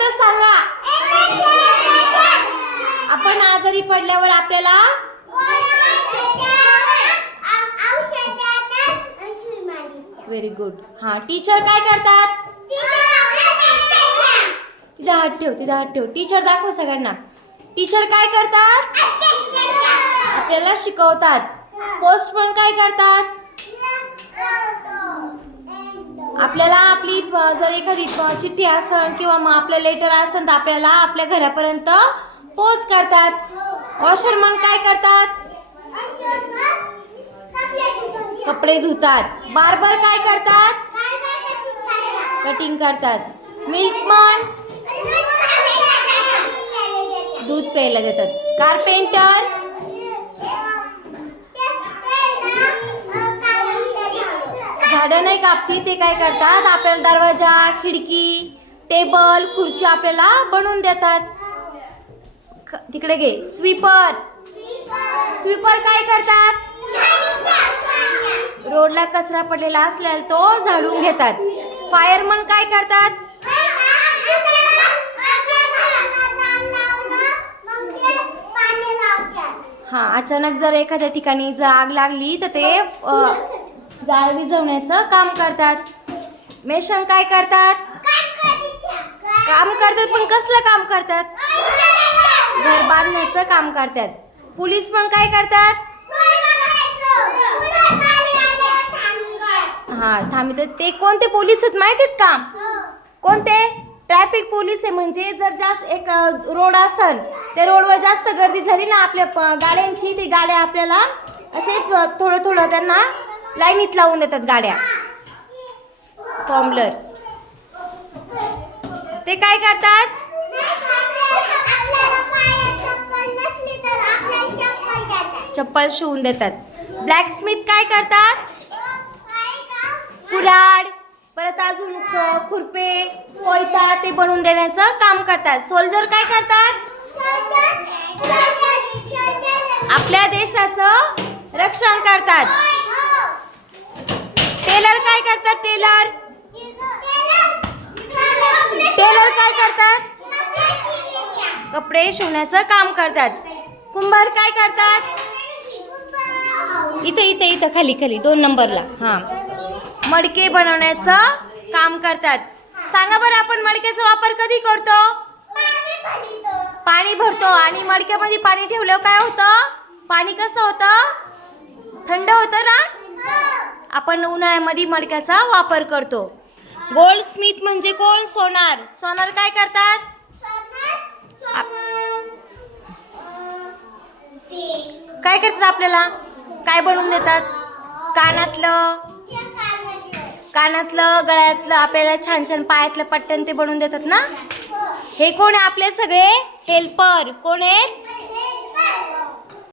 तर सांगा. आपण आजारी पडल्यावर आपल्याला व्हेरी गुड हा टीचर काय करतात? तिथे हात ठेव तिथे हात ठेव टीचर दाखव सगळ्यांना. टीचर काय करतात? आपल्याला शिकवतात. पोस्ट पण काय करतात? आपल्याला आपली जर एखादी चिठ्ठी असन किंवा मग आपलं लेटर असन तर आपल्याला आपल्या घरापर्यंत पोच करतात. वॉशरमन काय करतात? कपडे धुतात. बार्बर काय करतात? कटिंग करतात. मिल्कमन दूध प्यायला देतात. कारपेंटर झाडं नाही कापती ते काय करतात? आपल्याला दरवाजा खिडकी टेबल खुर्ची आपल्याला बनवून देतात. तिकडे घे. स्वीपर. स्वीपर काय करतात? रोडला कचरा पडलेला असल्याला तो झाडून घेतात. फायरमन काय करतात? हा अचानक जर एखाद्या ठिकाणी जर आग लागली तर ते जाळ विझवण्याचं काम करतात. मेशन काय करतात? काम करतात. पण कसलं काम करतात? घर बांधण्याचं काम करतात. पोलीस पण काय करतात? हा थांबतात ते कोणते पोलीस आहेत माहीत आहेत का? कोणते? ट्रॅफिक पोलीस आहे म्हणजे जर जास्त एक रोड असन त्या रोडवर जास्त गर्दी झाली ना आपल्या प- गाड्यांची ते गाड्या आपल्याला असे थोडं थोडं त्यांना लाईनीत लावून देतात गाड्या. टॉम्बलर. ते काय करतात? चप्पल शिवून देतात. ब्लॅकस्मिथ काय करतात? कुराड परत अजून खुरपे कोयता ते बनवून देण्याचं काम करतात. सोल्जर काय करतात? आपल्या देशाचं रक्षण करतात. करतात टेलर? टेलर काय करतात? कपडे शिवण्याचं काम करतात. कुंभार काय करतात? इथे इथे इथं खाली खाली दोन नंबरला. हां. मडके बनवण्याचं काम करतात. सांगा बरं आपण मडक्याचा वापर कधी करतो? पाणी भरतो आणि मडक्यामध्ये पाणी ठेवलं काय होतं? पाणी कसं होतं? थंड होतं ना? आपण उन्हाळ्यामध्ये मडक्याचा वापर करतो. गोल्ड स्मिथ म्हणजे कोण? सोनार. सोनार काय करतात? काय करतात आपल्याला? काय बनवून देतात? कानातलं? कानातलं गळ्यातलं आपल्याला छान छान पायातलं पट्ट्यान ते बनवून देतात ना? हे कोण आहे आपले सगळे? हेल्पर कोण आहेत?